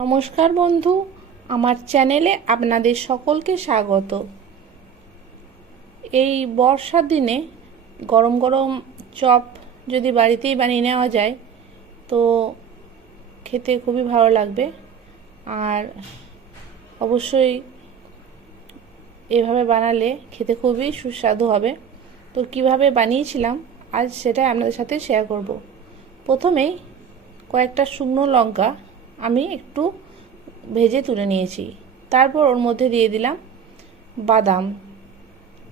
নমস্কার বন্ধু, আমার চ্যানেলে আপনাদের সকলকে স্বাগত। এই বর্ষার দিনে গরম গরম চপ যদি বাড়িতেই বানিয়ে নেওয়া যায় তো খেতে খুবই ভালো লাগবে। আর অবশ্যই এভাবে বানালে খেতে খুবই সুস্বাদু হবে। তো কিভাবে বানিয়েছিলাম আজ সেটাই আপনাদের সাথে শেয়ার করব। প্রথমেই কয়েকটা শুকনো লঙ্কা আমি একটু ভেজে তুলে নিয়েছি। তারপর ওর মধ্যে দিয়ে দিলাম বাদাম।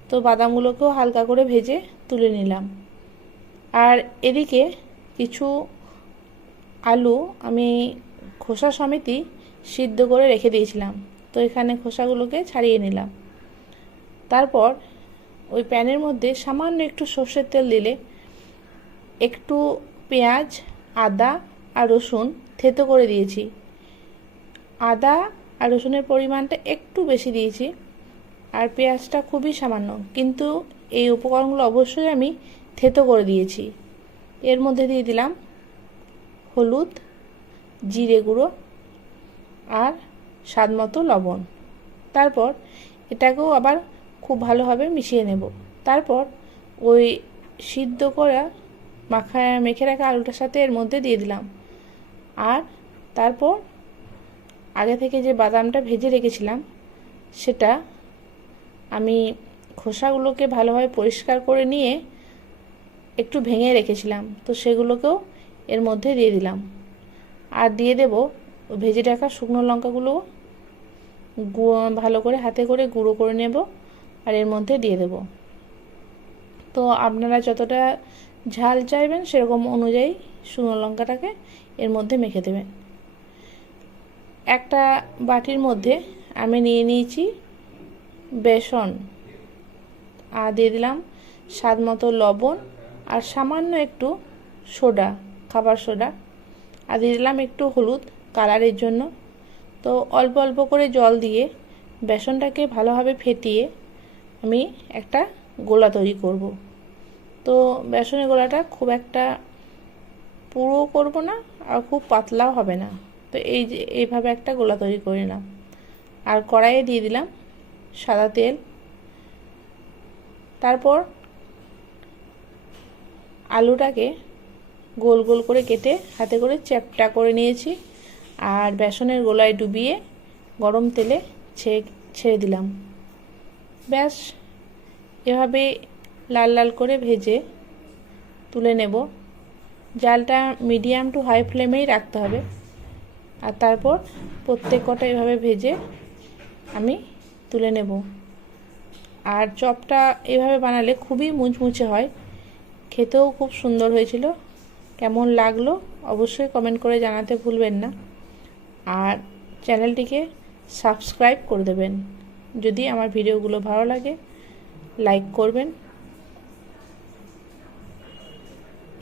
তো বাদামগুলোকেও হালকা করে ভেজে তুলে নিলাম। আর এদিকে কিছু আলু আমি খোসা সমেতই সিদ্ধ করে রেখে দিয়েছিলাম। তো এখানে খোসাগুলোকে ছাড়িয়ে নিলাম। তারপর ওই প্যানের মধ্যে সামান্য একটু সর্ষের তেল দিলে একটু পেঁয়াজ, আদা আর রসুন থেতো করে দিয়েছি। আদা আর রসুনের পরিমাণটা একটু বেশি দিয়েছি, আর পেঁয়াজটা খুবই সামান্য, কিন্তু এই উপকরণগুলো অবশ্যই আমি থেতো করে দিয়েছি। এর মধ্যে দিয়ে দিলাম হলুদ, জিরে গুঁড়ো আর স্বাদমতো লবণ। তারপর এটাকেও আবার খুব ভালোভাবে মিশিয়ে নেব। তারপর ওই সিদ্ধ করা মেখে রাখা আলুটার সাথে এর মধ্যে দিয়ে দিলাম। আর তারপর আগে থেকে যে বাদামটা ভেজে রেখেছিলাম সেটা আমি খোসাগুলোকে ভালোভাবে পরিষ্কার করে নিয়ে একটু ভেঙে রেখেছিলাম, তো সেগুলোকেও এর মধ্যে দিয়ে দিলাম। আর দিয়ে দেব ভেজে রাখা শুকনো লঙ্কাগুলো ভালো করে হাতে করে গুঁড়ো করে নেব আর এর মধ্যে দিয়ে দেব। তো আপনারা যতটা ঝাল চাইবেন সেরকম অনুযায়ী শুকনো লঙ্কাটাকে এর মধ্যে মেখে দেবেন। একটা বাটির মধ্যে আমি নিয়ে নিয়েছি বেসন, আর দিয়ে দিলাম স্বাদ মতো লবণ আর সামান্য একটু সোডা, খাবার সোডা, আর দিয়ে দিলাম একটু হলুদ কালারের জন্য। তো অল্প অল্প করে জল দিয়ে বেসনটাকে ভালোভাবে ফেটিয়ে আমি একটা গোলা তৈরি করব। তো বেসনের গোলাটা খুব একটা পুরো করব না আর খুব পাতলাও হবে না। তো এইভাবে একটা গোলা তৈরি করে নিলাম। আর কড়াইয়ে দিয়ে দিলাম সাদা তেল। তারপর আলুটাকে গোল গোল করে কেটে হাতে করে চ্যাপ্টা করে নিয়েছি, আর বেসনের গোলায় ডুবিয়ে গরম তেলে ছেড়ে দিলাম। ব্যাস, এভাবে লাল লাল করে ভেজে তুলে নেব। জালটা মিডিয়াম টু হাই ফ্লেমেই রাখতে হবে। আর তারপর প্রত্যেক কটা এভাবে ভেজে আমি তুলে নেব। আর চপটা এভাবে বানালে খুবই মুচমুচে হয়, খেতেও খুব সুন্দর হয়েছিল। কেমন লাগলো অবশ্যই কমেন্ট করে জানাতে ভুলবেন না। আর চ্যানেলটিকে সাবস্ক্রাইব করে দেবেন। যদি আমার ভিডিওগুলো ভালো লাগে লাইক করবেন।